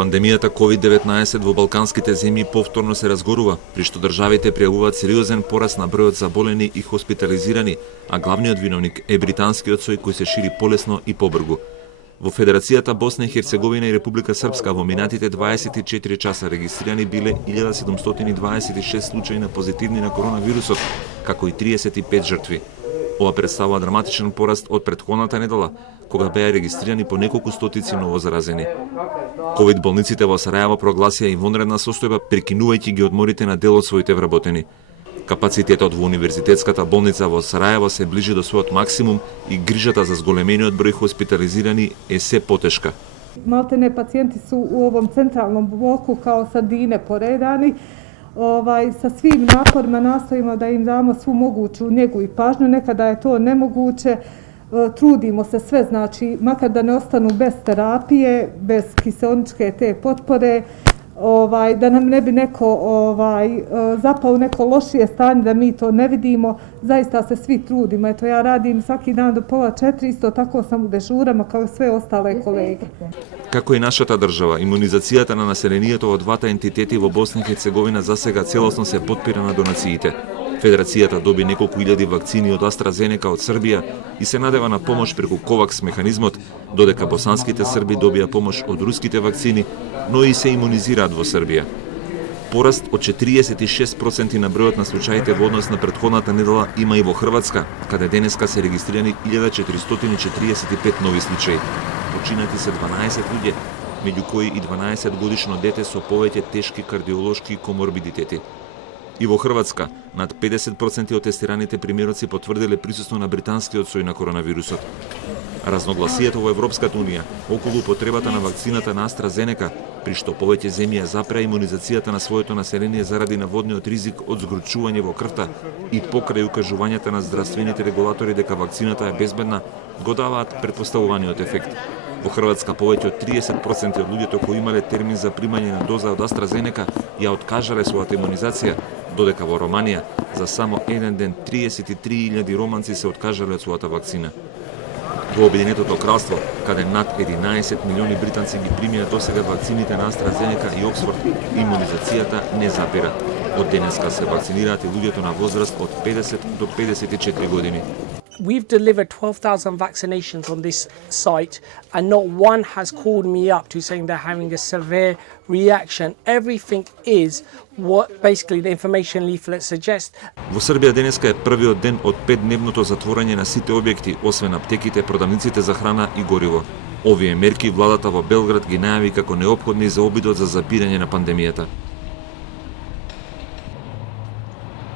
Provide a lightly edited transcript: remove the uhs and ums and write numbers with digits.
Пандемијата COVID-19 во балканските земји повторно се разгорува, при што државите пријавуваат сериозен пораст на бројот заболени и хоспитализирани, а главниот виновник е британскиот сој кој се шири полесно и побрзо. Во Федерацијата Босна и Херцеговина и Република Српска во минатите 24 часа регистрирани биле 1726 случаи на позитивни на коронавирусот, како и 35 жртви. Ова представува драматичен пораст од претходната недела, кога беа регистрирани по неколку стотици новозаразени. Ковид болниците во Сарајево прогласија и вонредна состојба, прекинувајќи ги одморите на дел од своите вработени. Капацитетот во универзитетската болница во Сарајево се ближи до својот максимум и грижата за зголемениот број хоспитализирани е се потешка. Maltene pacijenti su u ovom centralnom bloku kao sardine poredani. Sa svim naporima nastojimo da im damo svu moguću njegu i pažnju. Nekada je to nemoguće. Trudimo se sve, znači, makar da ne ostanu bez terapije, bez kiseoničke te potpore, da nam ne bi neko zapao u neko lošije stanje, da mi to ne vidimo. Zaista se svi trudimo. Eto, ja radim svaki dan do 3:30, isto tako sam u dežurama kao i sve ostale kolege. Како и нашата држава, имунизацијата на населението од двата ентитети во Босна и Херцеговина засега целосно се потпира на донациите. Федерацијата доби неколку илјади вакцини од AstraZeneca од Србија и се надева на помош преку COVAX механизмот, додека босанските срби добија помош од руските вакцини, но и се имунизираат во Србија. Пораст од 46% на бројот на случаите во однос на претходната недела има и во Хрватска, каде денеска се регистрирани 1445 нови случаи. Починати се 12 луѓе, меѓу кои и 12 годишно дете со повеќе тешки кардиолошки коморбидитети. И во Хрватска, над 50% од тестираните примероци потврдиле присуство на британскиот сој на коронавирусот. Разногласието во Европската унија околу потребата на вакцината на AstraZeneca, при што повеќе земји запреа имунизацијата на своето население заради наводниот ризик од згорчување во крвта и покрај укажувањата на здравствените регулатори дека вакцината е безбедна, го даваат претпоставуваниот ефект. Во Хрватска повеќе од 30% од луѓето кои имале термин за примање на доза од AstraZeneca ја откажале својата имунизација, додека во Романија за само еден ден 33.000 романци се откажале од својата вакцина. Во Обединетото кралство, каде над 11 милиони британци ги примија досега вакцините на AstraZeneca и Оксфорд, имунизацијата не запира. Од денеска се вакцинираат и луѓето на возраст од 50 до 54 години. We've delivered 12,000 vaccinations on this site and not one has called me up to saying they're having a severe reaction. Everything is what basically the information leaflet suggests. Во Србија денеска е првиот ден од 5-дневното затворање на сите објекти, освен аптеките, продавниците за храна и гориво. Овие мерки владата во Белград ги најави како неопходни за обидот за запирање на пандемијата.